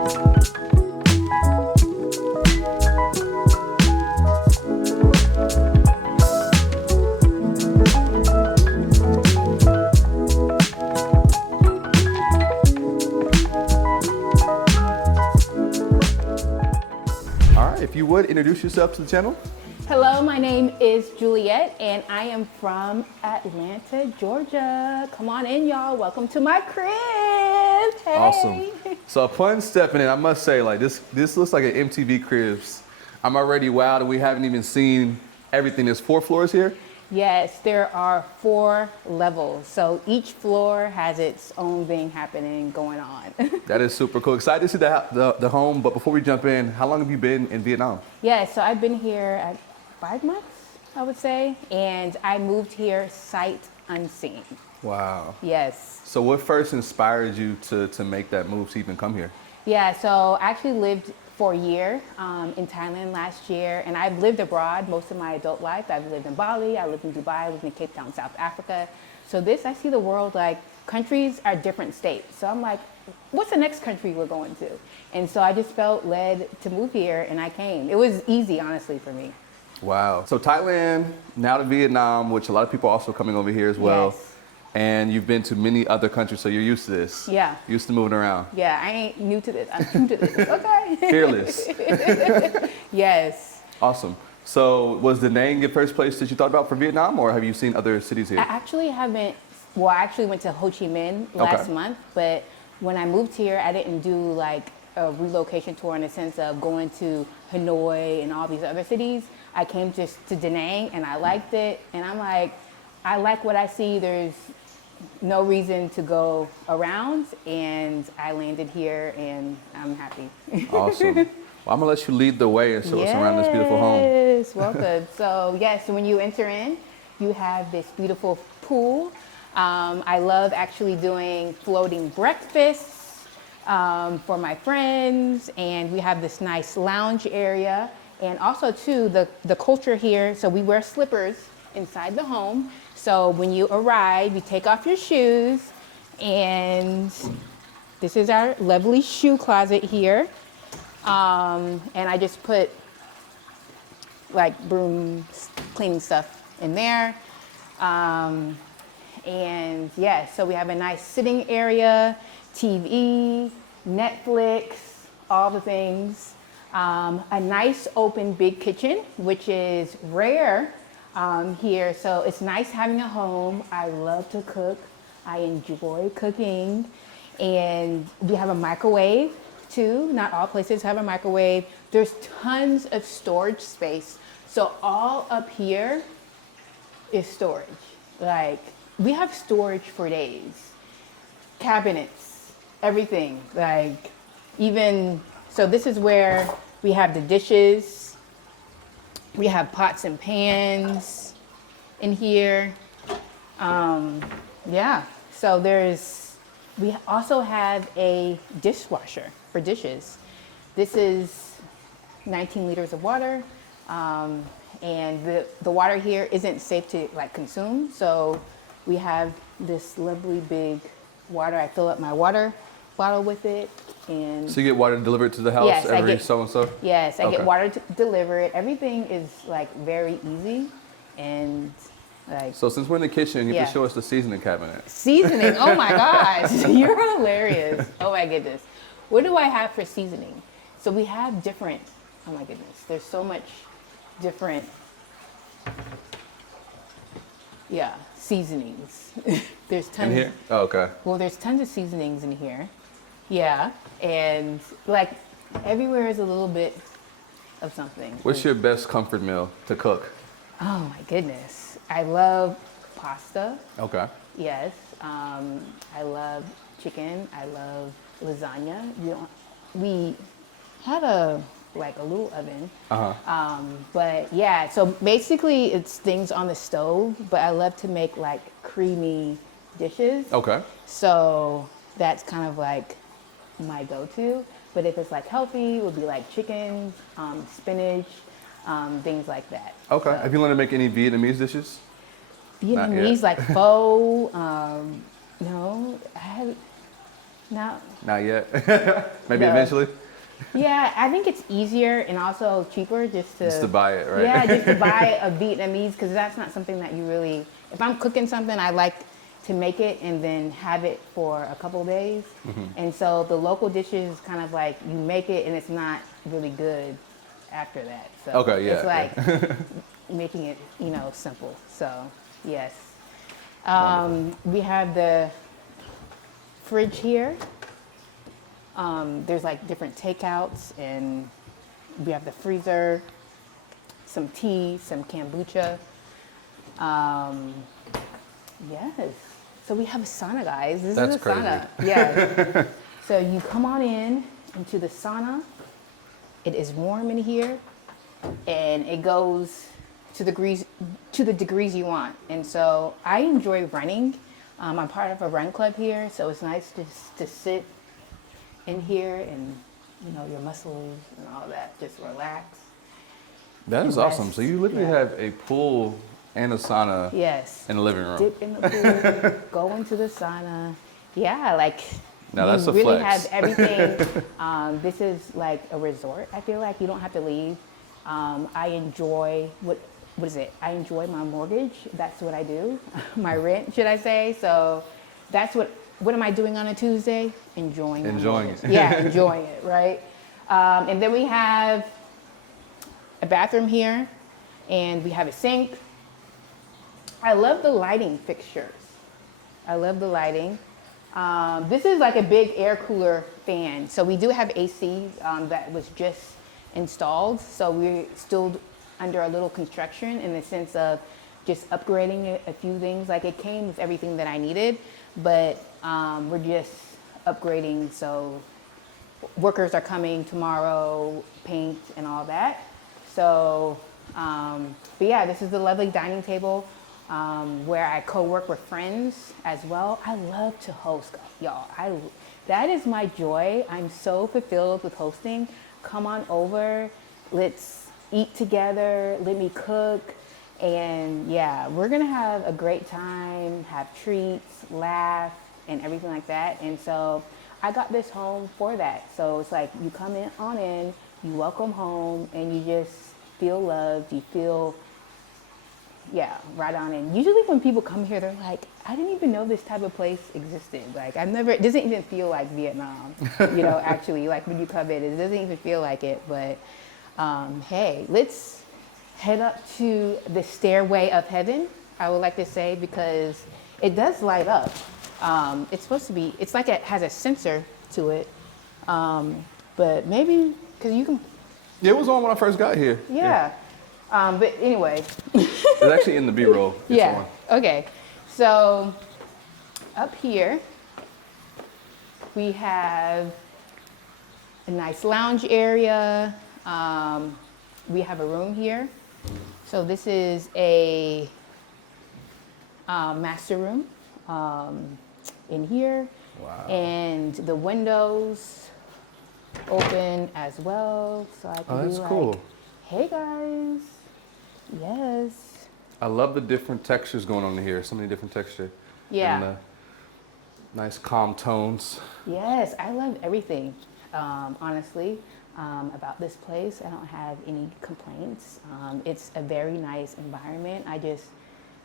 If you would, introduce yourself to the channel. Hello, my name is Juliet, and I am from Atlanta, Georgia. Come on in, y'all. Welcome to my crib. Hey. Awesome. So upon stepping in, I must say, like this looks like an MTV Cribs. I'm already wowed, and we haven't even seen everything. There's 4 floors here. Yes, there are 4 levels. So each floor has its own thing happening, going on. That is super cool. Excited to see the home, but before we jump in, how long have you been in Vietnam? Yeah, so I've been here at 5 months, I would say, and I moved here sight unseen. Wow. Yes. So what first inspired you to make that move to even come here? Yeah, so I actually lived for a year in Thailand last year, and I've lived abroad most of my adult life. I've lived in Bali, I lived in Dubai, I lived in Cape Town, South Africa. So I see the world like countries are different states. So I'm like, what's the next country we're going to? And so I just felt led to move here, and I came. It was easy, honestly, for me. Wow. So Thailand, now to Vietnam, which a lot of people are also coming over here as well. Yes. And you've been to many other countries, so you're used to this. Yeah. Used to moving around. Yeah, I ain't new to this. I'm true to this. Okay. Fearless. Yes. Awesome. So was Da Nang your first place that you thought about for Vietnam, or have you seen other cities here? I actually haven't. Well, I actually went to Ho Chi Minh last month, but when I moved here, I didn't do like a relocation tour in the sense of going to Hanoi and all these other cities. I came just to Da Nang and I liked it, and I'm like, I like what I see. There's no reason to go around, and I landed here and I'm happy. Awesome. Well, I'm gonna let you lead the way and show us around this beautiful home. Yes, welcome. So yes, when you enter in, you have this beautiful pool. I love actually doing floating breakfasts for my friends, and we have this nice lounge area. And also too, the culture here, so we wear slippers inside the home. So when you arrive, you take off your shoes, and this is our lovely shoe closet here. And I just put like broom cleaning stuff in there. And yeah, so we have a nice sitting area, TV, Netflix, all the things. A nice open big kitchen, which is rare here. So it's nice having a home. I love to cook. I enjoy cooking. And we have a microwave too. Not all places have a microwave. There's tons of storage space. So all up here is storage. Like, we have storage for days. Cabinets, everything. Like, even, so this is where we have the dishes. We have pots and pans in here. Yeah, so we also have a dishwasher for dishes. This is 19 liters of water. And the water here isn't safe to like consume. So we have this lovely big water. I fill up my water bottle with it. And so you get water delivered to the house every so and so? Yes, I get water delivered. Everything is like very easy, and like. So since we're in the kitchen, you have to show us the seasoning cabinet. Seasoning, oh my gosh, you're hilarious. Oh my goodness. What do I have for seasoning? So we have different, oh my goodness, there's so much different, seasonings. There's tons. In here? Oh, okay. Well, there's tons of seasonings in here. Yeah, and like everywhere is a little bit of something. What's your best comfort meal to cook? Oh my goodness. I love pasta. Okay. Yes. I love chicken. I love lasagna. We have a little oven. But yeah, so basically it's things on the stove, but I love to make like creamy dishes. Okay. So that's kind of like my go-to. But if it's like healthy, it would be like chicken, spinach, things like that. Okay. So, have you learned to make any Vietnamese dishes? Vietnamese, like pho, no, No. Not yet. Maybe No. eventually. Yeah, I think it's easier and also cheaper just Just to buy it, right? Yeah, just to buy a Vietnamese, because that's not something that you really. If I'm cooking something, I like to make it and then have it for a couple days. And so the local dishes is kind of like you make it and it's not really good after that. So Okay, yeah, it's like yeah. making it, simple. So yes, Wonderful. we have the fridge here. There's like different takeouts, and we have the freezer, some tea, some kombucha. Yes. So we have a sauna, guys. This That's is a crazy. sauna. Yeah. So you come on in into the sauna. It is warm in here, and it goes to the degrees you want. And so I enjoy running. I'm part of a run club here, so it's nice to sit in here and your muscles and all that just relax. That is And awesome. rest. So you literally Yeah. have a pool and a sauna Yes. in the living room. Dip in the pool, go into the sauna. Yeah, like Now you that's a really flex. have everything. This is like a resort. I feel like you don't have to leave. I enjoy what is it? I enjoy my mortgage. That's what I do. My rent, should I say? So that's what am I doing on a Tuesday? Enjoying my mortgage. it. Yeah, enjoying it, right? And then we have a bathroom here, and we have a sink. I love the lighting fixtures. I love the lighting. This is like a big air cooler fan. So we do have AC that was just installed. So we're still under a little construction in the sense of just upgrading a few things. Like it came with everything that I needed, but we're just upgrading. So workers are coming tomorrow, paint and all that. So, but yeah, this is the lovely dining table where I co-work with friends as well. I love to host, y'all. That is my joy. I'm so fulfilled with hosting. Come on over. Let's eat together. Let me cook. And yeah, we're going to have a great time, have treats, laugh, and everything like that. And so I got this home for that. So it's like you come in, you welcome home, and you just feel loved. You feel, yeah, right on in. Usually when people come here, they're like, I didn't even know this type of place existed. Like it doesn't even feel like Vietnam, actually. Like when you come in, it doesn't even feel like it. But hey, let's head up to the stairway of heaven, I would like to say, because it does light up. It's supposed to be, it's like it has a sensor to it. But maybe, because you can. Yeah, it was on when I first got here. Yeah. But anyway. It's actually in the B-roll. It's Yeah. on. Okay. So up here, we have a nice lounge area. We have a room here. So this is a master room in here. Wow. And the windows open as well. So I can Oh, be that's like, cool. hey guys. Yes. I love the different textures going on in here. So many different textures. Yeah. And the nice calm tones. Yes, I love everything, honestly, about this place. I don't have any complaints. It's a very nice environment. I just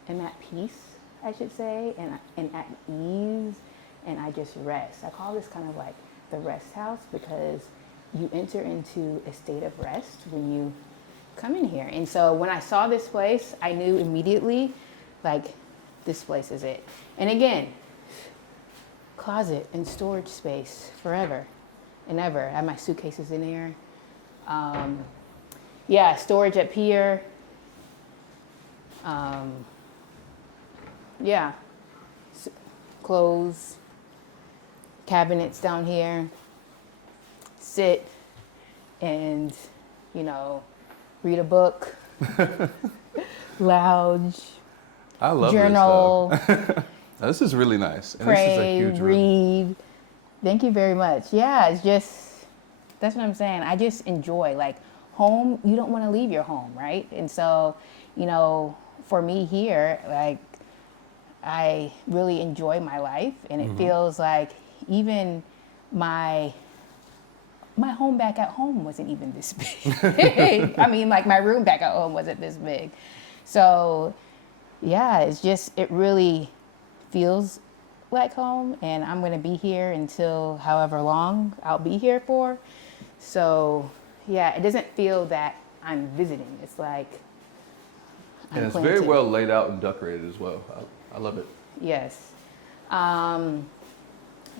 am at peace, I should say, and at ease, and I just rest. I call this kind of like the rest house because you enter into a state of rest when you come in here. And so when I saw this place, I knew immediately, like, this place is it. And again, closet and storage space forever and ever. I have my suitcases in there. Yeah, storage up here. Yeah, clothes, cabinets down here. Sit and, read a book, lounge, I love journal. this stuff. This is really nice. And this is a Pray, huge room. read. Thank you very much. Yeah, it's just, that's what I'm saying. I just enjoy, like, home, you don't want to leave your home, right? And so, for me here, like, I really enjoy my life, and it feels like even my home back at home wasn't even this big. I mean, like my room back at home wasn't this big. So yeah, it really feels like home, and I'm gonna be here until however long I'll be here for. So yeah, it doesn't feel that I'm visiting. It's like I'm And it's planted. very well laid out and decorated as well. I love it. Yes.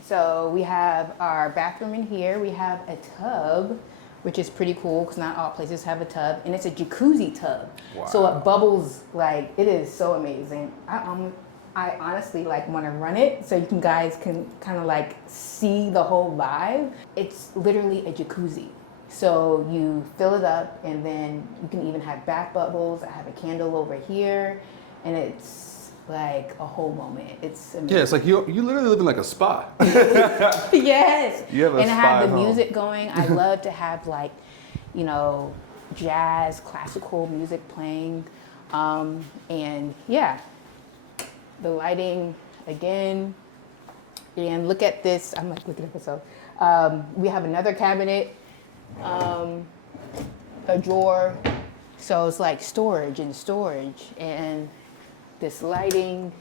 So we have our bathroom in here. We have a tub, which is pretty cool because not all places have a tub, and it's a jacuzzi tub. Wow. So it bubbles, like, it is so amazing. I honestly like want to run it so you guys can kind of like see the whole vibe. It's literally a jacuzzi. So you fill it up, and then you can even have back bubbles. I have a candle over here, and it's like a whole moment. It's amazing. Yeah, it's like you literally live in like a spa. Yes. You have a and I spa have at the home. music going. I love to have like, jazz, classical music playing. And yeah, the lighting again. And look at this. I'm like looking at myself. We have another cabinet, a drawer. So it's like storage and storage. And this lighting,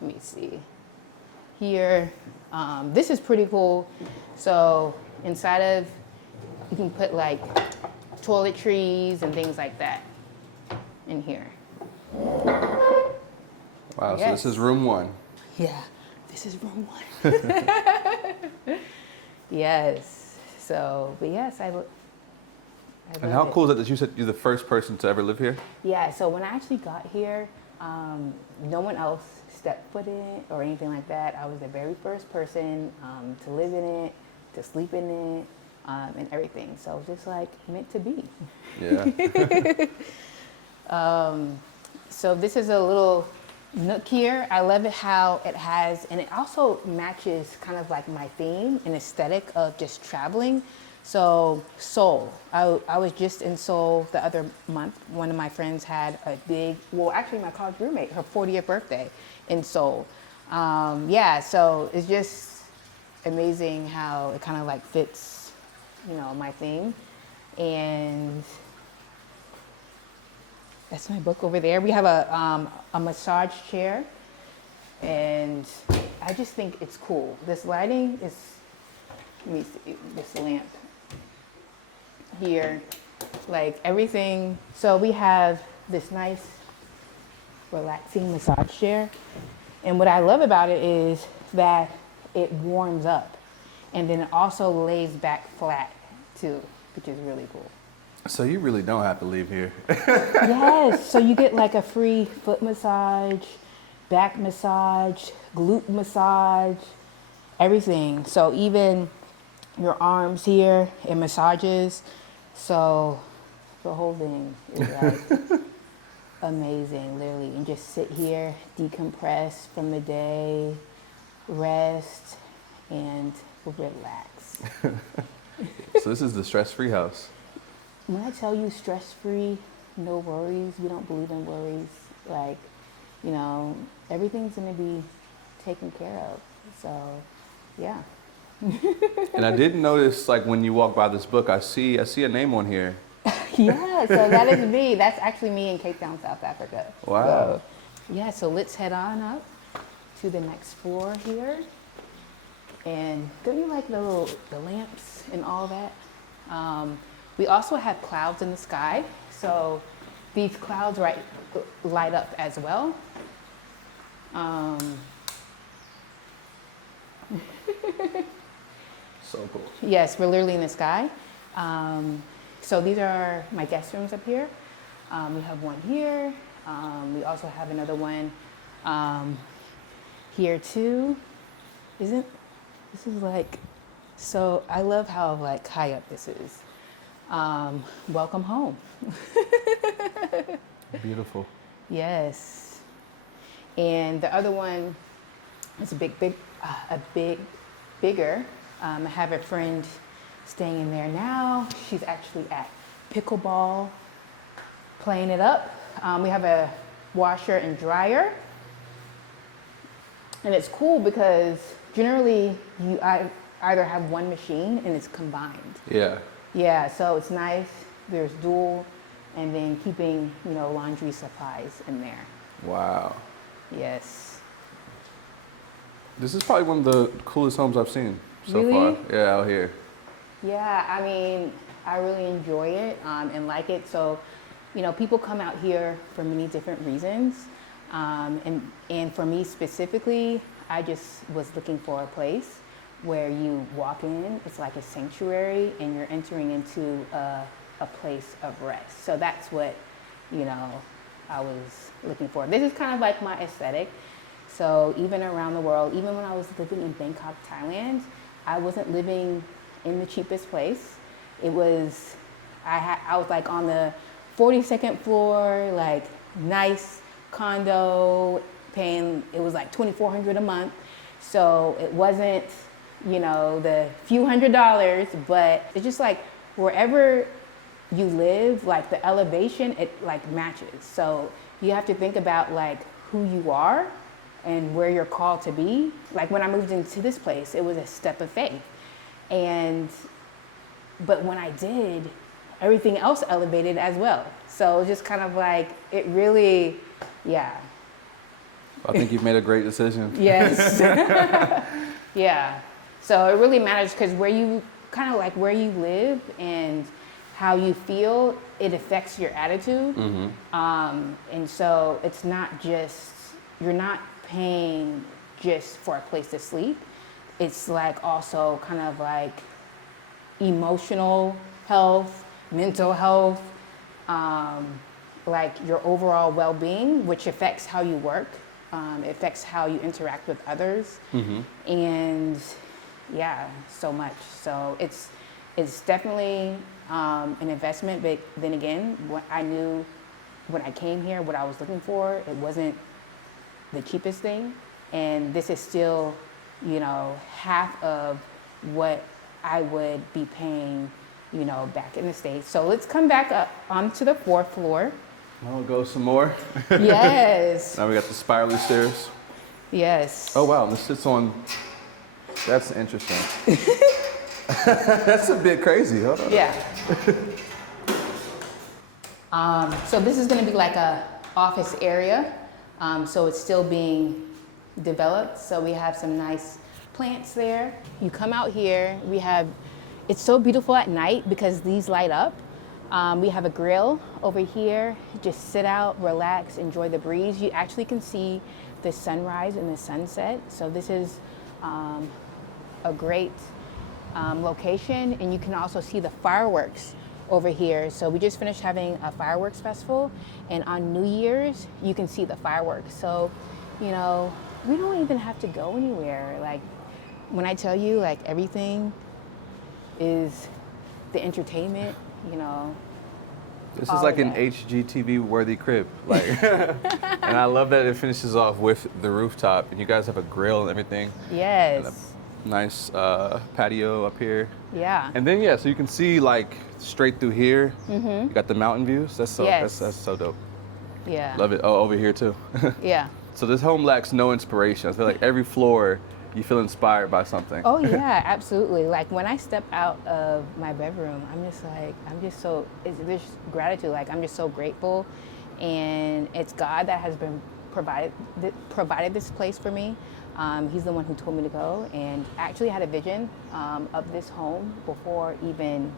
let me see. Here, this is pretty cool. So inside of, you can put like toiletries and things like that in here. Wow, so Yes. this is room 1. Yeah, this is room 1. Yes. So, but yes, I love And how it. cool is it that you said you're the first person to ever live here? Yeah, so when I actually got here, no one else stepped foot in it or anything like that. I was the very first person to live in it, to sleep in it, and everything. So it was just like meant to be. Yeah. So this is a little nook here. I love it how it has, and it also matches kind of like my theme and aesthetic of just traveling. So Seoul, I was just in Seoul the other month. One of my friends had a big, well, actually my college roommate, her 40th birthday in Seoul. Yeah, so it's just amazing how it kind of like fits, my theme. And that's my book over there. We have a massage chair, and I just think it's cool. This lighting is, let me see, this lamp here, like everything. So we have this nice relaxing massage chair, and what I love about it is that it warms up, and then it also lays back flat too, which is really cool. So you really don't have to leave here. Yes, so you get like a free foot massage, back massage, glute massage, everything. So even your arms here, it massages. So the whole thing is like amazing, literally. And just sit here, decompress from the day, rest, and relax. So this is the stress-free house. When I tell you stress-free, no worries, we don't believe in worries. Like, everything's gonna be taken care of. So, yeah. And I did notice, like, when you walk by this book, I see a name on here. Yeah, so that is me. That's actually me in Cape Town, South Africa. Wow. So, yeah, so let's head on up to the next floor here. And don't you like the lamps and all that? We also have clouds in the sky. So these clouds light up as well. So cool. Yes, we're literally in the sky. So these are my guest rooms up here. We have one here. We also have another one here too. This is like, so I love how like high up this is. Welcome home. Beautiful. Yes. And the other one is a bit bigger. I have a friend staying in there now. She's actually at pickleball, playing it up. We have a washer and dryer. And it's cool because generally I either have one machine and it's combined. Yeah. Yeah, so it's nice. There's dual, and then keeping, laundry supplies in there. Wow. Yes. This is probably one of the coolest homes I've seen so Really? far. Yeah, out here. Yeah, I mean, I really enjoy it and like it. So, people come out here for many different reasons. And for me specifically, I just was looking for a place where you walk in, it's like a sanctuary, and you're entering into a place of rest. So that's what, I was looking for. This is kind of like my aesthetic. So even around the world, even when I was living in Bangkok, Thailand, I wasn't living in the cheapest place. It was, I was like on the 42nd floor, like nice condo, paying, it was like $2,400 a month. So it wasn't, the few $100s, but it's just like wherever you live, like the elevation, it like matches. So you have to think about like who you are and where you're called to be. Like when I moved into this place, it was a step of faith. But when I did, everything else elevated as well. So it's just kind of like, it really, yeah. I think you've made a great decision. Yes. Yeah. So it really matters because where you live and how you feel, it affects your attitude. And so it's not just, you're not paying just for a place to sleep. It's like also kind of like emotional health, mental health, like your overall well-being, which affects how you work. It affects how you interact with others. And yeah, so much. So it's definitely an investment, but then again, I knew when I came here what I was looking for. It wasn't the cheapest thing, and this is still, half of what I would be paying, back in the States. So let's come back up onto the 4th floor. I'll go some more. Yes. Now we got the spirally stairs. Yes. Oh wow, this sits on. That's interesting. That's a bit crazy. Hold on. Yeah. So this is going to be like a office area. So it's still being developed. So we have some nice plants there. You come out here, it's so beautiful at night because these light up. We have a grill over here. Just sit out, relax, enjoy the breeze. You actually can see the sunrise and the sunset. So this is a great location, and you can also see the fireworks over here. So we just finished having a fireworks festival, and on New Year's you can see the fireworks. So we don't even have to go anywhere. Like when I tell you, like everything is the entertainment, This all is like of an that. HGTV worthy crib. Like, and I love that it finishes off with the rooftop, and you guys have a grill and everything. Yes. And a nice patio up here. Yeah. And then so you can see like straight through here. You got the mountain views. That's so Yes. that's so dope. Yeah. Love it. Oh, over here too. Yeah. So this home lacks no inspiration. I feel like every floor you feel inspired by something. Oh yeah, absolutely. Like when I step out of my bedroom, there's gratitude. Like I'm just so grateful, and it's God that has been provided this place for me. He's the one who told me to go, and actually had a vision of this home before even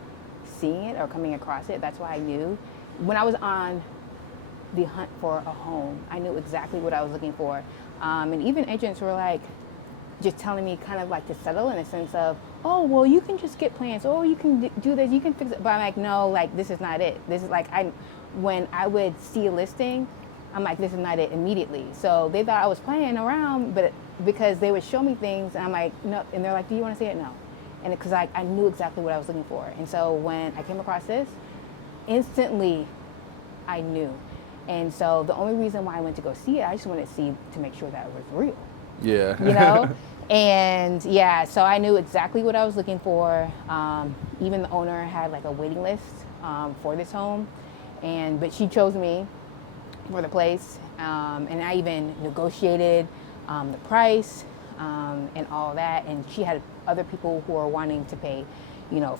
seeing it or coming across it. That's why I knew when I was on the hunt for a home, I knew exactly what I was looking for. And even agents were like, just telling me kind of like to settle in a sense of, oh, well, you can just get plans. Oh, you can do this, you can fix it. But I'm like, no, like, this is not it. This is like, when I would see a listing, I'm like, this is not it immediately. So they thought I was playing around, but because they would show me things, and I'm like, no. And they're like, do you want to see it? No. And because I knew exactly what I was looking for. And so when I came across this, instantly I knew. And so the only reason why I went to go see it, I just wanted to see to make sure that it was real. Yeah. And yeah, so I knew exactly what I was looking for. Even the owner had like a waiting list for this home, but she chose me for the place. And I even negotiated the price. and all that. And she had other people who were wanting to pay,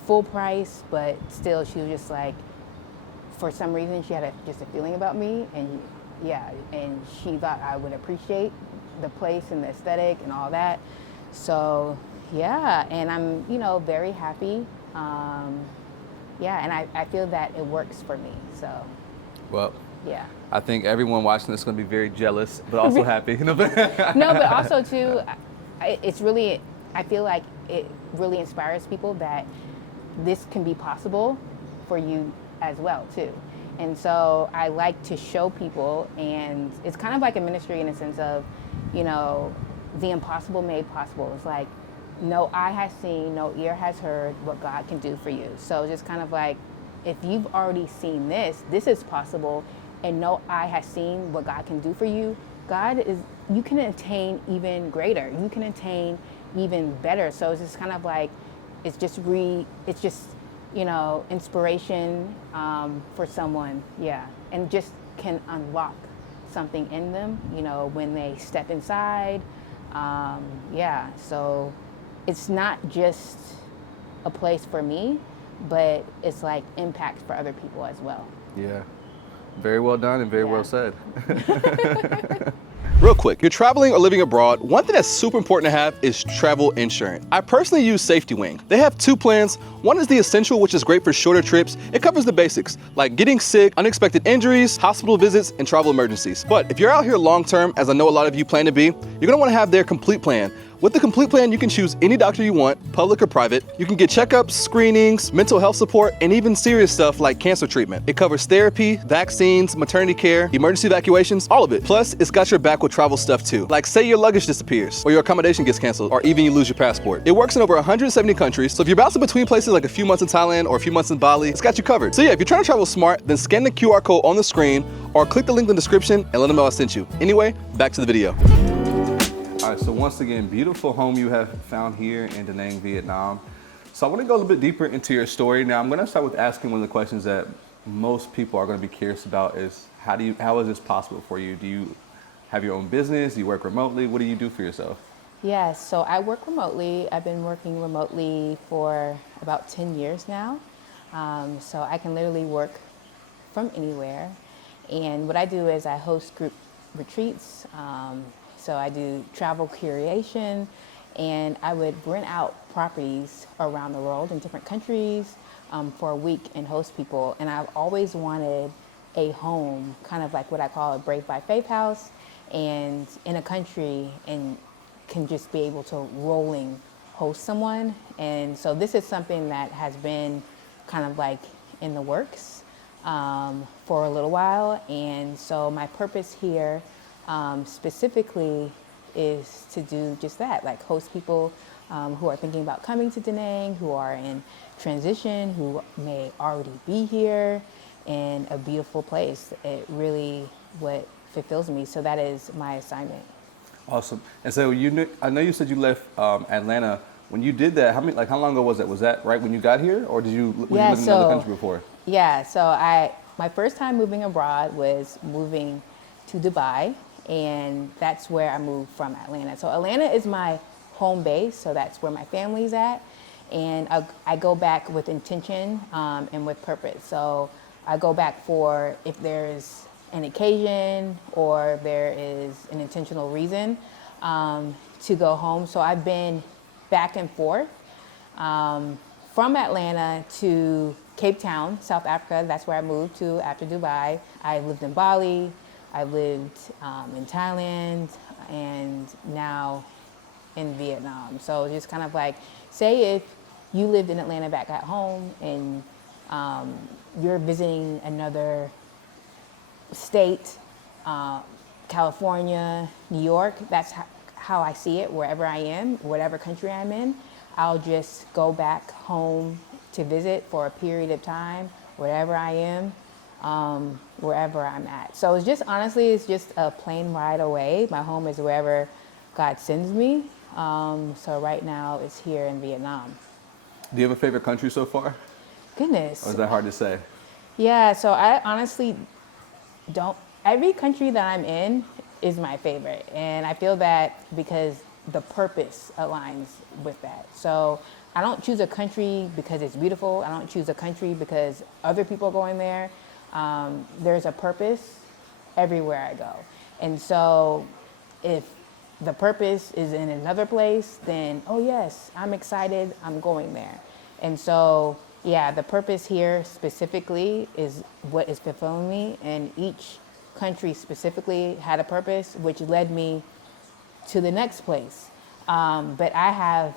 full price, but still she was just like, for some reason she had just a feeling about me, and yeah, and she thought I would appreciate the place and the aesthetic and all that. So yeah, and I'm very happy. Yeah, and I feel that it works for me. So Well, yeah. I think everyone watching this is going to be very jealous, but also happy. No, but also too, it's really, I feel like it really inspires people that this can be possible for you as well too. And so I like to show people, and it's kind of like a ministry in a sense of, the impossible made possible. It's like, no eye has seen, no ear has heard what God can do for you. So just kind of like, if you've already seen this is possible, and no eye has seen what God can do for you, you can attain even greater. You can attain even better. So it's just kind of like, it's just inspiration for someone, yeah, and just can unlock something in them, when they step inside, yeah. So it's not just a place for me, but it's like impact for other people as well. Yeah. Very well done and very Yeah. well said. Real quick, you're traveling or living abroad, one thing that's super important to have is travel insurance. I personally use Safety Wing. They have two plans. One is the Essential, which is great for shorter trips. It covers the basics, like getting sick, unexpected injuries, hospital visits, and travel emergencies. But if you're out here long term, as I know a lot of you plan to be, you're gonna wanna have their Complete Plan. With the Complete Plan, you can choose any doctor you want, public or private. You can get checkups, screenings, mental health support, and even serious stuff like cancer treatment. It covers therapy, vaccines, maternity care, emergency evacuations, all of it. Plus, it's got your back with travel stuff too. Like say your luggage disappears, or your accommodation gets canceled, or even you lose your passport. It works in over 170 countries, so if you're bouncing between places like a few months in Thailand or a few months in Bali, it's got you covered. So yeah, if you're trying to travel smart, then scan the QR code on the screen, or click the link in the description and let them know I sent you. Anyway, back to the video. All right, so once again, beautiful home you have found here in Da Nang, Vietnam. So I want to go a little bit deeper into your story. Now I'm going to start with asking one of the questions that most people are going to be curious about is how is this possible for you? Do you have your own business? Do you work remotely? What do you do for yourself? Yes, so I work remotely. I've been working remotely for about 10 years now. So I can literally work from anywhere. And what I do is I host group retreats. So I do travel curation, and I would rent out properties around the world in different countries for a week and host people. And I've always wanted a home, kind of like what I call a Brave by Faith house, and in a country, and can just be able to rolling host someone. And so this is something that has been kind of like in the works for a little while. And so my purpose here specifically is to do just that, like host people who are thinking about coming to Da Nang, who are in transition, who may already be here in a beautiful place. It really what fulfills me. So that is my assignment. Awesome. And so I know you said you left Atlanta. When you did that, how long ago was that? Was that right when you got here, or were you living in another country before? Yeah, so my first time moving abroad was moving to Dubai, and that's where I moved from Atlanta. So Atlanta is my home base, so that's where my family's at, and I go back with intention and with purpose. So I go back for if there's an occasion or there is an intentional reason to go home. So I've been back and forth from Atlanta to Cape Town, South Africa. That's where I moved to after Dubai. I lived in Bali. I lived in Thailand, and now in Vietnam. So just kind of like, say if you lived in Atlanta back at home and you're visiting another state, California, New York, that's how I see it wherever I am, whatever country I'm in. I'll just go back home to visit for a period of time, wherever I am, wherever I'm at. So it's just, honestly, it's just a plane ride away. My home is wherever God sends me. So right now it's here in Vietnam. Do you have a favorite country so far? Goodness. Or is that hard to say? Yeah, so I honestly don't, every country that I'm in is my favorite. And I feel that because the purpose aligns with that. So I don't choose a country because it's beautiful. I don't choose a country because other people are going there. There's a purpose everywhere I go. And so if the purpose is in another place, then, oh yes, I'm excited, I'm going there. And so, yeah, the purpose here specifically is what is fulfilling me, and each country specifically had a purpose, which led me to the next place. But I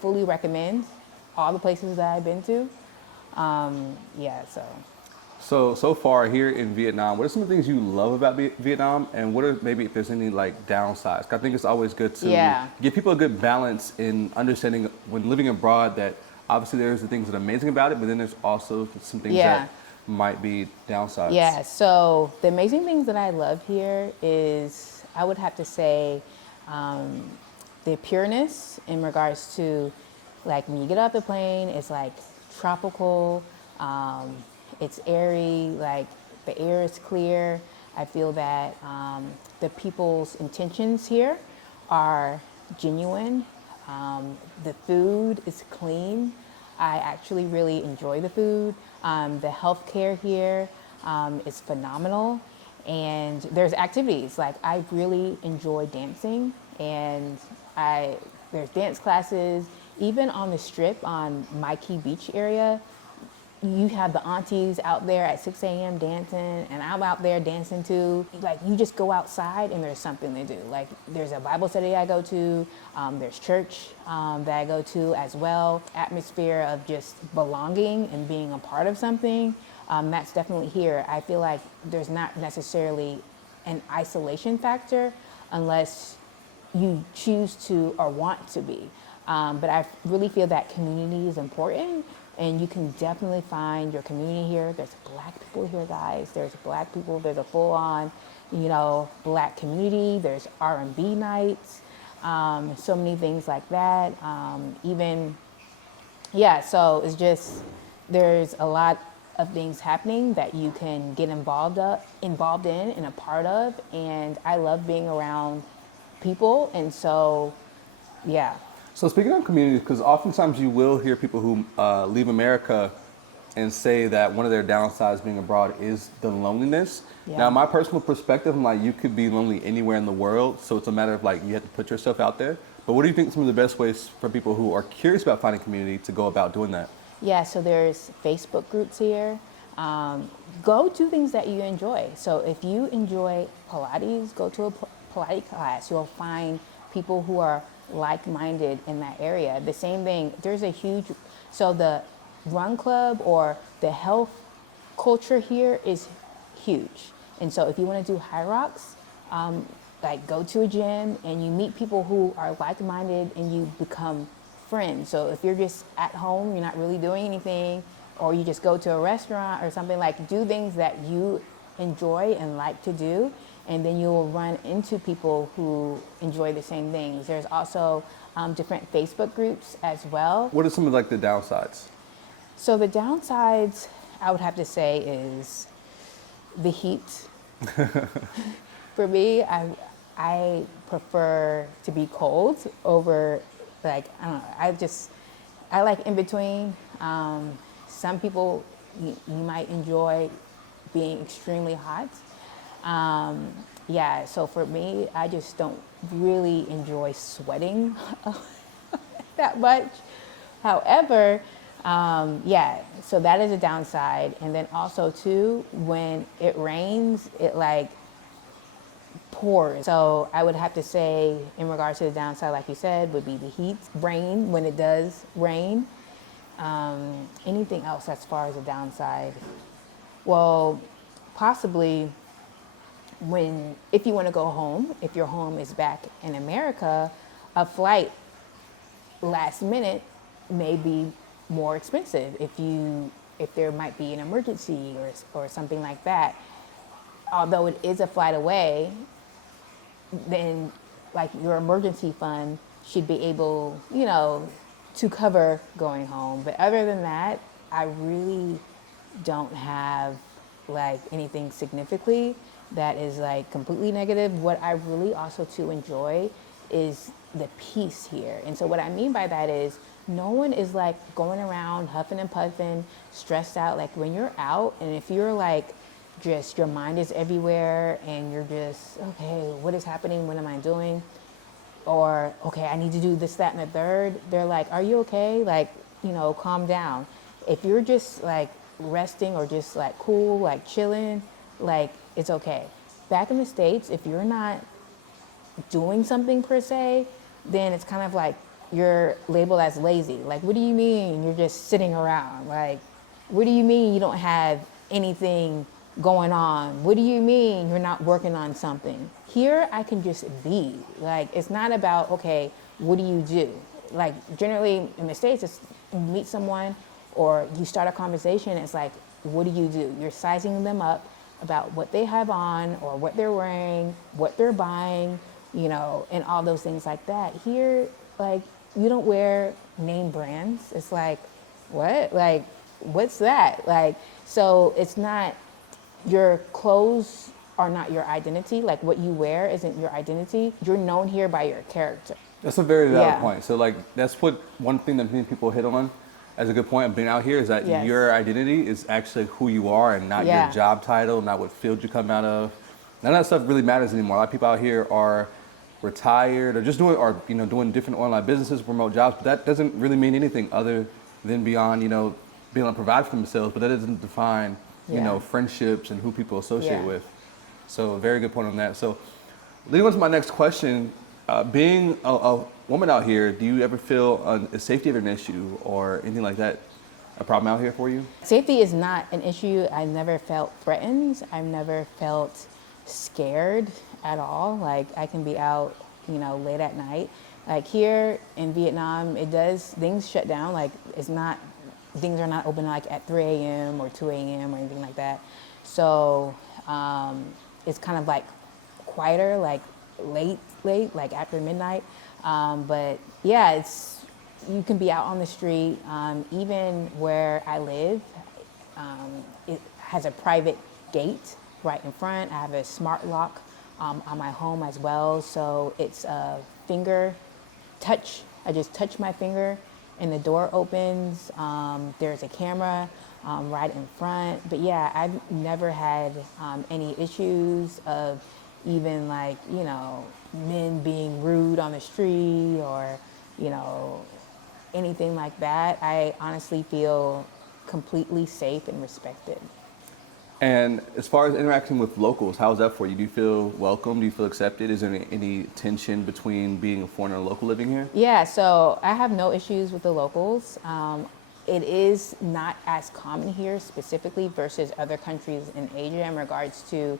fully recommend all the places that I've been to. Yeah, so. So far here in Vietnam, what are some of the things you love about Vietnam, and what are maybe if there's any like downsides? 'Cause I think it's always good to Yeah. give people a good balance in understanding when living abroad that obviously there's the things that are amazing about it, but then there's also some things Yeah. that might be downsides. Yeah, so the amazing things that I love here is, I would have to say, the pureness in regards to, like, when you get off the plane, it's like tropical, it's airy, like the air is clear. I feel that the people's intentions here are genuine. The food is clean. I actually really enjoy the food. The healthcare here is phenomenal. And there's activities, like I really enjoy dancing, and there's dance classes. Even on the strip on My Key Beach area, you have the aunties out there at 6 a.m. dancing, and I'm out there dancing too. Like, you just go outside and there's something to do. Like, there's a Bible study I go to, there's church that I go to as well. Atmosphere of just belonging and being a part of something, that's definitely here. I feel like there's not necessarily an isolation factor unless you choose to or want to be. But I really feel that community is important, and you can definitely find your community here. There's Black people here, guys. There's Black people. There's a full-on, Black community. There's R&B nights, so many things like that. So it's just, there's a lot of things happening that you can get involved in and a part of, and I love being around people, and so, yeah. So speaking of communities, because oftentimes you will hear people who leave America and say that one of their downsides being abroad is the loneliness. Yeah. Now, my personal perspective, I'm like, you could be lonely anywhere in the world, so it's a matter of like, you have to put yourself out there. But what do you think some of the best ways for people who are curious about finding community to go about doing that? Yeah, so there's Facebook groups here. Go do things that you enjoy. So if you enjoy Pilates, go to a Pilates class. You'll find people who are like-minded in that area. The same thing, so the run club or the health culture here is huge. And so if you want to do high rocks, like go to a gym and you meet people who are like-minded and you become friends. So if you're just at home, you're not really doing anything, or you just go to a restaurant or something, like do things that you enjoy and like to do, and then you'll run into people who enjoy the same things. There's also different Facebook groups as well. What are some of like the downsides? So the downsides, I would have to say, is the heat. For me, I prefer to be cold over, like, I don't know, I like in between. Some people, you might enjoy being extremely hot. So for me, I just don't really enjoy sweating that much. However, so that is a downside. And then also too, when it rains, it like pours. So I would have to say, in regards to the downside, like you said, would be the heat, rain when it does rain. Anything else as far as a downside? Well, possibly if you want to go home, if your home is back in America, a flight last minute may be more expensive if there might be an emergency or something like that. Although it is a flight away, then like your emergency fund should be able, to cover going home. But other than that, I really don't have like anything significantly that is like completely negative. What I really also to enjoy is the peace here. And so what I mean by that is no one is like going around huffing and puffing, stressed out. Like when you're out and if you're like just your mind is everywhere and you're just, okay, what is happening? What am I doing? Or, okay, I need to do this, that, and the third. They're like, are you okay? Like, calm down. If you're just like resting or just like cool, like chilling, like it's okay. Back in the States, if you're not doing something per se, then it's kind of like you're labeled as lazy. Like, what do you mean you're just sitting around? Like, what do you mean you don't have anything going on? What do you mean you're not working on something? Here, I can just be. Like, it's not about, okay, what do you do? Like, generally in the States, it's you meet someone or you start a conversation, it's like, what do you do? You're sizing them up about what they have on or what they're wearing, what they're buying, and all those things like that. Here, like, you don't wear name brands. It's like, what? Like, what's that? Like, so it's not, your clothes are not your identity. Like, what you wear isn't your identity. You're known here by your character. That's a very valid Yeah. point. So like that's what one thing that many people hit on as a good point of being out here is that Yes. your identity is actually who you are and not Yeah. your job title, not what field you come out of. None of that stuff really matters anymore. A lot of people out here are retired or just doing different online businesses, remote jobs, but that doesn't really mean anything other than beyond, being able to provide for themselves, but that doesn't define, Yeah. friendships and who people associate Yeah. with. So very good point on that. So leading on to my next question, being a woman out here, do you ever feel a safety ever an issue or anything like that, a problem out here for you? Safety is not an issue. I've never felt threatened. I've never felt scared at all. Like I can be out, late at night. Like here in Vietnam, things shut down. Like things are not open like at 3 a.m. or 2 a.m. or anything like that. So it's kind of like quieter, like late, like after midnight. But yeah, you can be out on the street. Even where I live, it has a private gate right in front. I have a smart lock on my home as well. So it's a finger touch. I just touch my finger and the door opens. There's a camera right in front. But yeah, I've never had any issues of even like, men being rude on the street or, anything like that. I honestly feel completely safe and respected. And as far as interacting with locals, how's that for you? Do you feel welcome? Do you feel accepted? Is there any tension between being a foreigner and a local living here? Yeah, so I have no issues with the locals. It is not as common here specifically versus other countries in Asia in regards to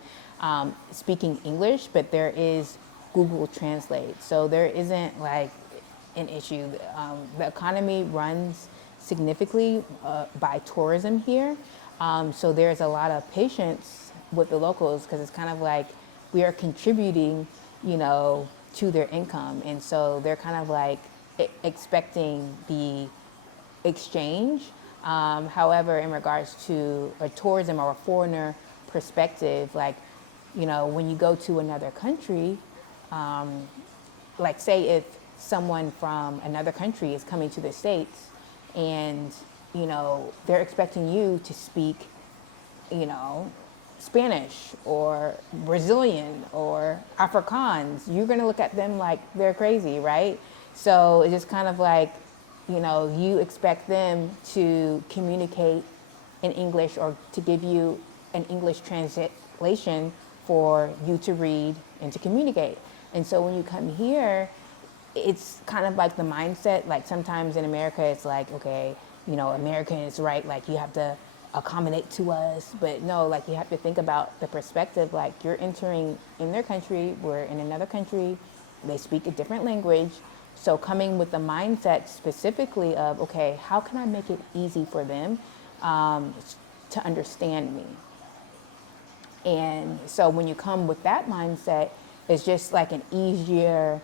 speaking English, but there is Google Translate. So there isn't like an issue. The economy runs significantly by tourism here. So there's a lot of patience with the locals because it's kind of like we are contributing, to their income. And so they're kind of like expecting the exchange. However, in regards to a tourism or a foreigner perspective, like, when you go to another country, like say if someone from another country is coming to the States and, they're expecting you to speak, Spanish or Brazilian or Afrikaans, you're going to look at them like they're crazy, right? So it's just kind of like, you expect them to communicate in English or to give you an English translation for you to read and to communicate. And so when you come here, it's kind of like the mindset, like sometimes in America, it's like, okay, American is right, like you have to accommodate to us, but no, like you have to think about the perspective, like you're entering in their country, we're in another country, they speak a different language. So coming with the mindset specifically of, okay, how can I make it easy for them to understand me? And so when you come with that mindset, it's just like an easier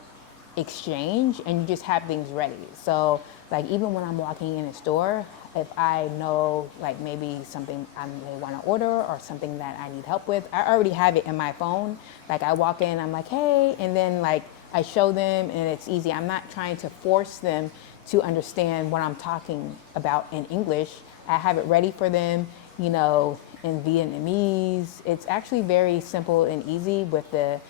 exchange and you just have things ready. So like even when I'm walking in a store, if I know like maybe something I may want to order or something that I need help with, I already have it in my phone. Like I walk in, I'm like, hey, and then like I show them and it's easy. I'm not trying to force them to understand what I'm talking about in English. I have it ready for them, in Vietnamese. It's actually very simple and easy with the,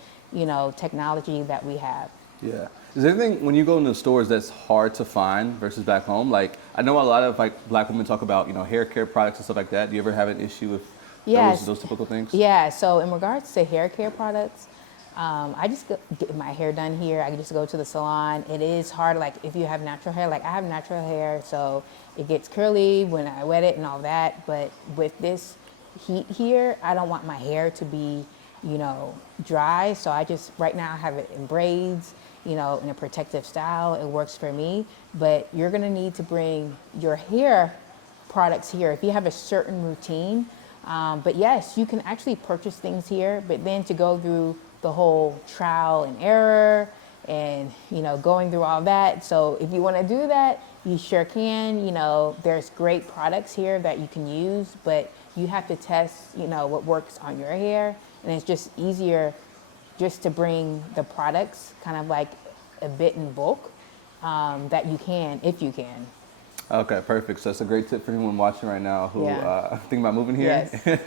technology that we have. Yeah. Is there anything when you go into stores that's hard to find versus back home? Like I know a lot of like black women talk about hair care products and stuff like that. Do you ever have an issue with Yes. those typical things? Yeah. So in regards to hair care products, I just get my hair done here. I can just go to the salon. It is hard, like if you have natural hair, like I have natural hair, so it gets curly when I wet it and all that. But with this heat here, I don't want my hair to be, dry. So I just, right now I have it in braids, in a protective style. It works for me. But you're gonna need to bring your hair products here if you have a certain routine. But yes, you can actually purchase things here, but then to go through the whole trial and error and, going through all that. So if you want to do that, you sure can. There's great products here that you can use, but you have to test, what works on your hair. And it's just easier just to bring the products kind of like a bit in bulk that you can, if you can. Okay, perfect. So that's a great tip for anyone watching right now who think about moving here. Yes.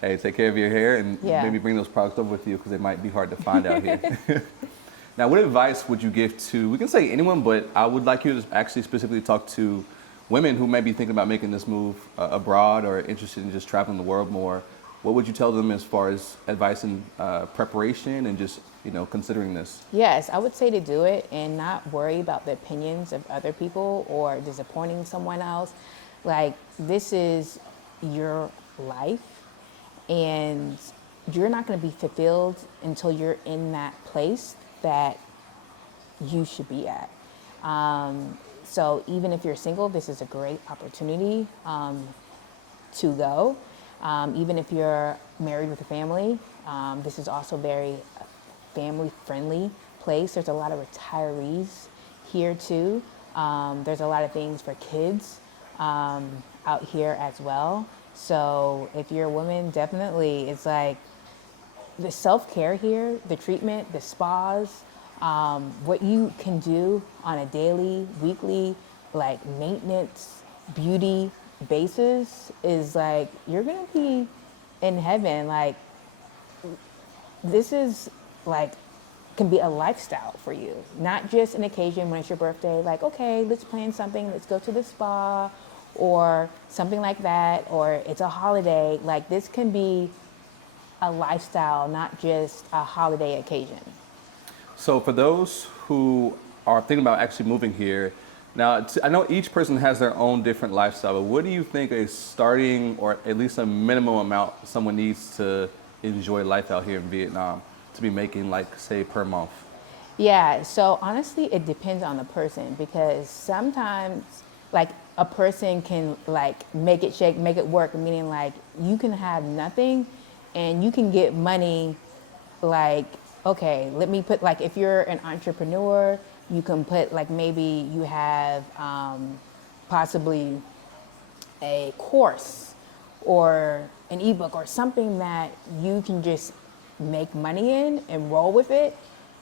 Hey, take care of your hair and Yeah. maybe bring those products over with you because they might be hard to find out here. Now, what advice would you give to, we can say anyone, but I would like you to actually specifically talk to women who may be thinking about making this move abroad or interested in just traveling the world more. What would you tell them as far as advice and preparation and just, considering this? Yes, I would say to do it and not worry about the opinions of other people or disappointing someone else. Like, this is your life, and you're not going to be fulfilled until you're in that place that you should be at. So even if you're single, this is a great opportunity to go. Even if you're married with a family, this is also very family-friendly place. There's a lot of retirees here too. There's a lot of things for kids out here as well. So if you're a woman, definitely it's like the self-care here, the treatment, the spas, what you can do on a daily, weekly, like maintenance, beauty basis is like, you're gonna be in heaven. Like, this is like, can be a lifestyle for you, not just an occasion when it's your birthday, like, okay, let's plan something, let's go to the spa or something like that, or it's a holiday. Like, this can be a lifestyle, not just a holiday occasion. So for those who are thinking about actually moving here, now I know each person has their own different lifestyle, but what do you think a starting or at least a minimum amount someone needs to enjoy life out here in Vietnam to be making, like, say, per month? Yeah, so honestly, it depends on the person, because sometimes, like, a person can, like, make it shake, make it work, meaning, like, you can have nothing and you can get money, like, okay, let me put, like, if you're an entrepreneur, you can put, like, maybe you have possibly a course or an ebook or something that you can just make money in and roll with it,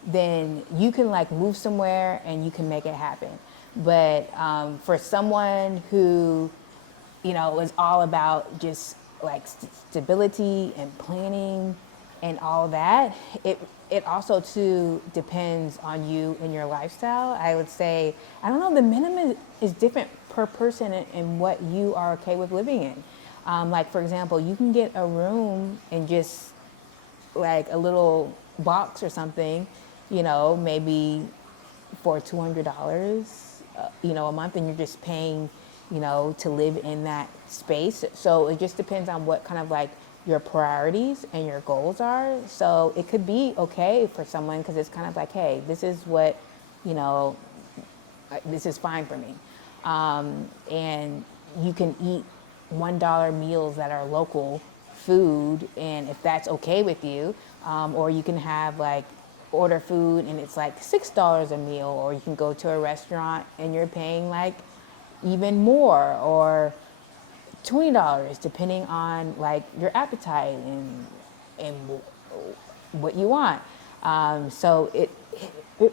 then you can, like, move somewhere and you can make it happen. But for someone who, is all about just like stability and planning and all that, it also too depends on you and your lifestyle. I would say, I don't know, the minimum is different per person and what you are okay with living in. Like, for example, you can get a room and just like a little box or something, maybe for $200, a month, and you're just paying, to live in that space. So it just depends on what kind of like your priorities and your goals are. So it could be okay for someone because it's kind of like, hey, this is what, this is fine for me. And you can eat $1 meals that are local food, and if that's okay with you, or you can have like order food and it's like $6 a meal, or you can go to a restaurant and you're paying like even more, or $20 depending on like your appetite and what you want. So it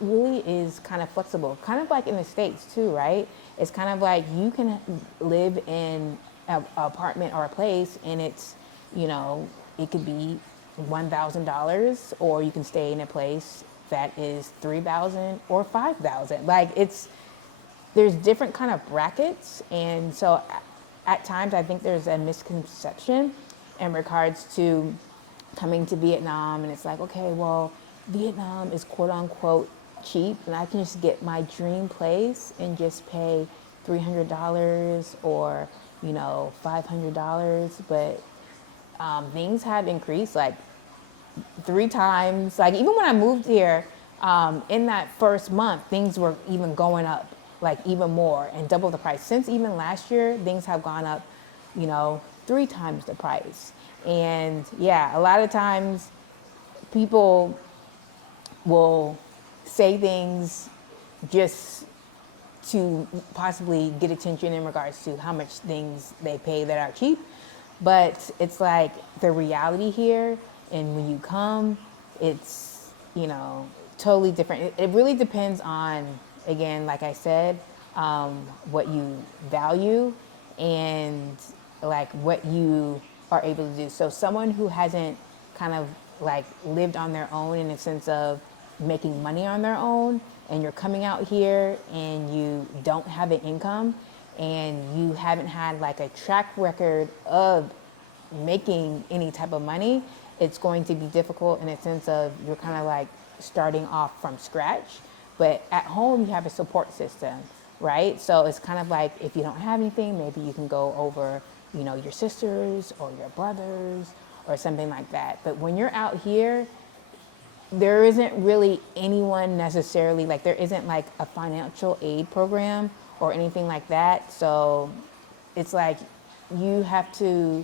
really is kind of flexible, kind of like in the States too, right? It's kind of like you can live in an apartment or a place, and it's, you know, it could be $1,000, or you can stay in a place that is 3,000 or 5,000. Like there's different kind of brackets, and so at times I think there's a misconception in regards to coming to Vietnam, and it's like, okay, well, Vietnam is quote unquote cheap, and I can just get my dream place and just pay $300 or, you know, $500. But things have increased like 3 times. Like even when I moved here, in that first month, things were even going up, like even more, and double the price. Since even last year, things have gone up, you know, 3 times the price. And yeah, a lot of times people will say things just to possibly get attention in regards to how much things they pay that are cheap. But it's like the reality here, and when you come, it's, you know, totally different. It really depends on, again, like I said, what you value and like what you are able to do. So someone who hasn't kind of like lived on their own in a sense of making money on their own, and you're coming out here and you don't have an income, and you haven't had like a track record of making any type of money, it's going to be difficult in a sense of you're kind of like starting off from scratch. But at home, you have a support system, right? So it's kind of like if you don't have anything, maybe you can go over, you know, your sisters or your brothers or something like that. But when you're out here, there isn't really anyone necessarily, like there isn't like a financial aid program or anything like that. So it's like you have to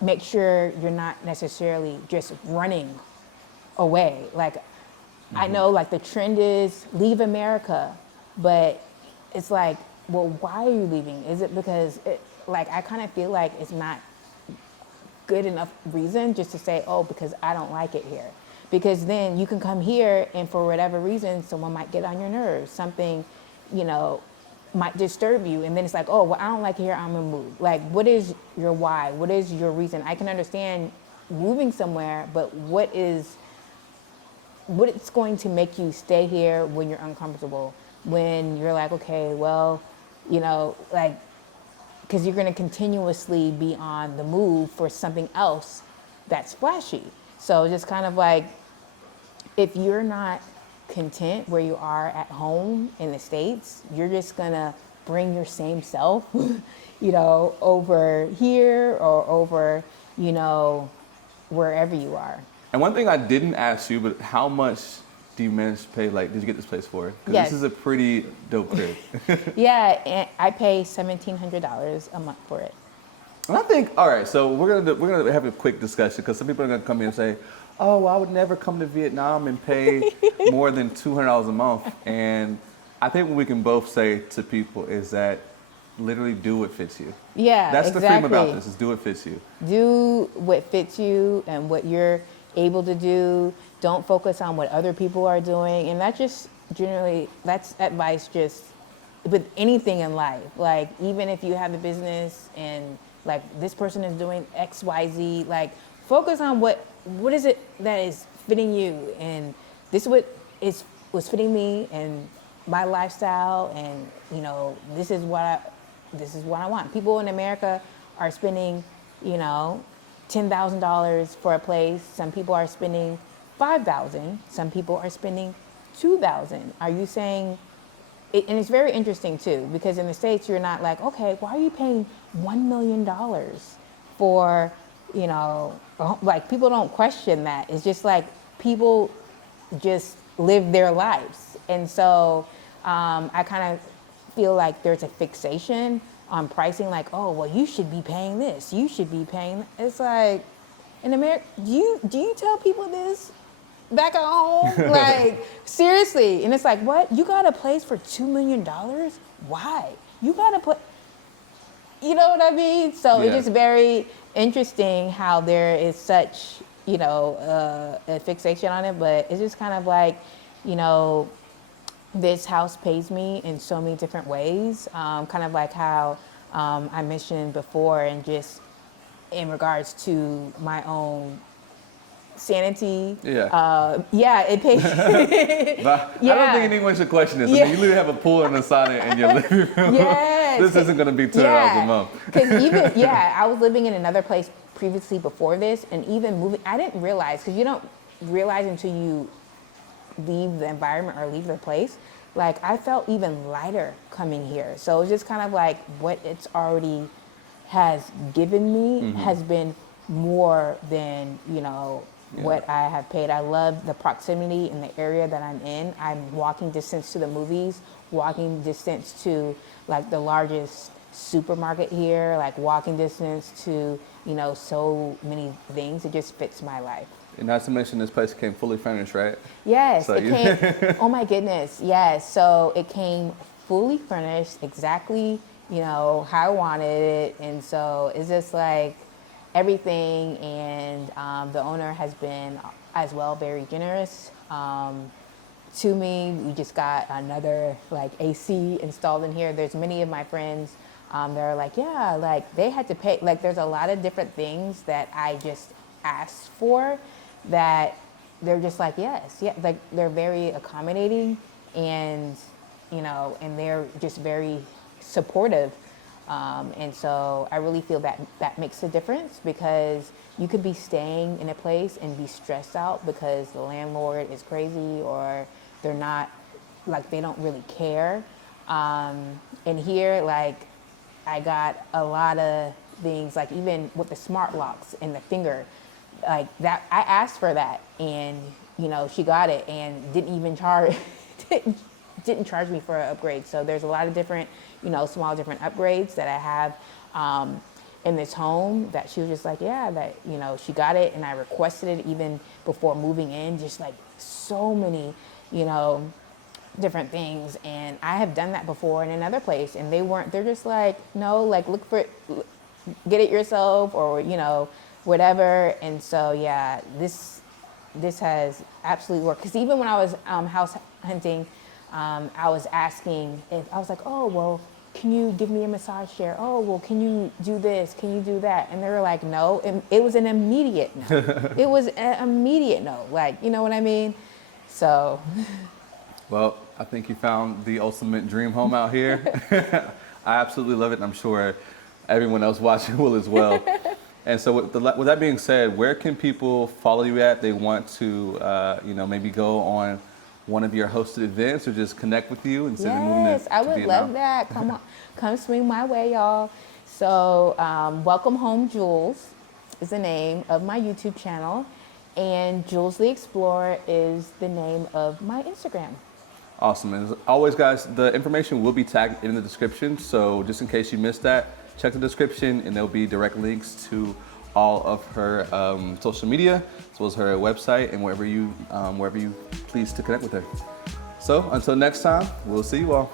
make sure you're not necessarily just running away. Like I know like the trend is leave America, but it's like, well, why are you leaving? Is it because like I kind of feel like it's not good enough reason just to say, oh, because I don't like it here. Because then you can come here and for whatever reason, someone might get on your nerves, something, you know, might disturb you. And then it's like, oh, well, I don't like it here, I'm gonna move. Like, what is your why? What is your reason? I can understand moving somewhere, but what is going to make you stay here when you're uncomfortable? When you're like, okay, well, you know, like, because you're going to continuously be on the move for something else that's flashy. So just kind of like, if you're not content where you are at home in the States, you're just going to bring your same self, you know, over here or over, you know, wherever you are. And one thing I didn't ask you, but how much do you manage to pay? Like, did you get this place for? Because Yes. this is a pretty dope crib. Yeah, and I pay $1,700 a month for it. And I think, all right, so we're gonna have a quick discussion because some people are gonna come here and say, oh, well, I would never come to Vietnam and pay more than $200 a month. And I think what we can both say to people is that literally do what fits you. Yeah, That's exactly. the freedom about this, is do what fits you. Do what fits you and what you're able to do. Don't focus on what other people are doing. And that just generally, that's advice just with anything in life. Like, even if you have a business and like this person is doing X, Y, Z, like focus on what is it that is fitting you. And this is what's fitting me and my lifestyle. And, you know, this is what I want. People in America are spending, you know, $10,000 for a place. Some people are spending $5,000. Some people are spending $2,000. Are you saying? And it's very interesting too, because in the States you're not like, okay, why are you paying $1 million for, you know, like people don't question that. It's just like people just live their lives, and so I kind of feel like there's a fixation on pricing, like, oh, well, you should be paying this, you should be paying. It's like, in America, do you tell people this back at home? Like, seriously. And it's like, what? You got a place for $2 million? Why? You got to put, you know what I mean? So Yeah. It's just very interesting how there is such a fixation on it, but it's just kind of like, you know, this house pays me in so many different ways, kind of like how I mentioned before, and just in regards to my own sanity. Yeah, it pays. But I don't think anyone should question this. I mean, you literally have a pool and a sauna in your living room. Yes. This isn't going to be $200 a month. Because even, I was living in another place previously before this, and even moving, I didn't realize, because you don't realize until you leave the environment or leave the place. Like, I felt even lighter coming here. So it's just kind of like what it's already has given me has been more than, what I have paid. I love the proximity in the area that I'm in. I'm walking distance to the movies, walking distance to like the largest supermarket here, like walking distance to, so many things. It just fits my life. And not to mention, this place came fully furnished, right? Yes, So it came, oh my goodness, yes. So it came fully furnished, exactly, how I wanted it. And so it's just like everything. And the owner has been as well very generous to me. We just got another like AC installed in here. There's many of my friends that are like, yeah, like they had to pay. Like there's a lot of different things that I just asked for that they're just like, yes, yeah, like they're very accommodating, and and they're just very supportive, and so I really feel that that makes a difference, because you could be staying in a place and be stressed out because the landlord is crazy, or they're not, like they don't really care, and here, like I got a lot of things, like even with the smart locks and the finger, like that, I asked for that, and she got it and didn't even charge didn't charge me for an upgrade. So there's a lot of different small different upgrades that I have in this home that she was just like, yeah, that she got it, and I requested it even before moving in, just like so many different things. And I have done that before in another place, and they're just like, no, like look for it, get it yourself, or whatever. And so yeah, this has absolutely worked, because even when I was house hunting, I was asking, if I was like, oh well, can you give me a massage chair? Oh well, can you do this, can you do that? And they were like, no. And it was an immediate no. It was an immediate no, like, you know what I mean? So well, I think you found the ultimate dream home out here. I absolutely love it, and I'm sure everyone else watching will as well. And so with that being said, where can people follow you at? They want to, maybe go on one of your hosted events or just connect with you instead of moving to yes, I would Vietnam. love that. Come on, come swing my way, y'all. So Welcome Home Jules is the name of my YouTube channel, and Jules the Explorer is the name of my Instagram. Awesome. And as always, guys, the information will be tagged in the description. So just in case you missed that, check the description, and there'll be direct links to all of her social media, as well as her website, and wherever you please to connect with her. So until next time, we'll see you all.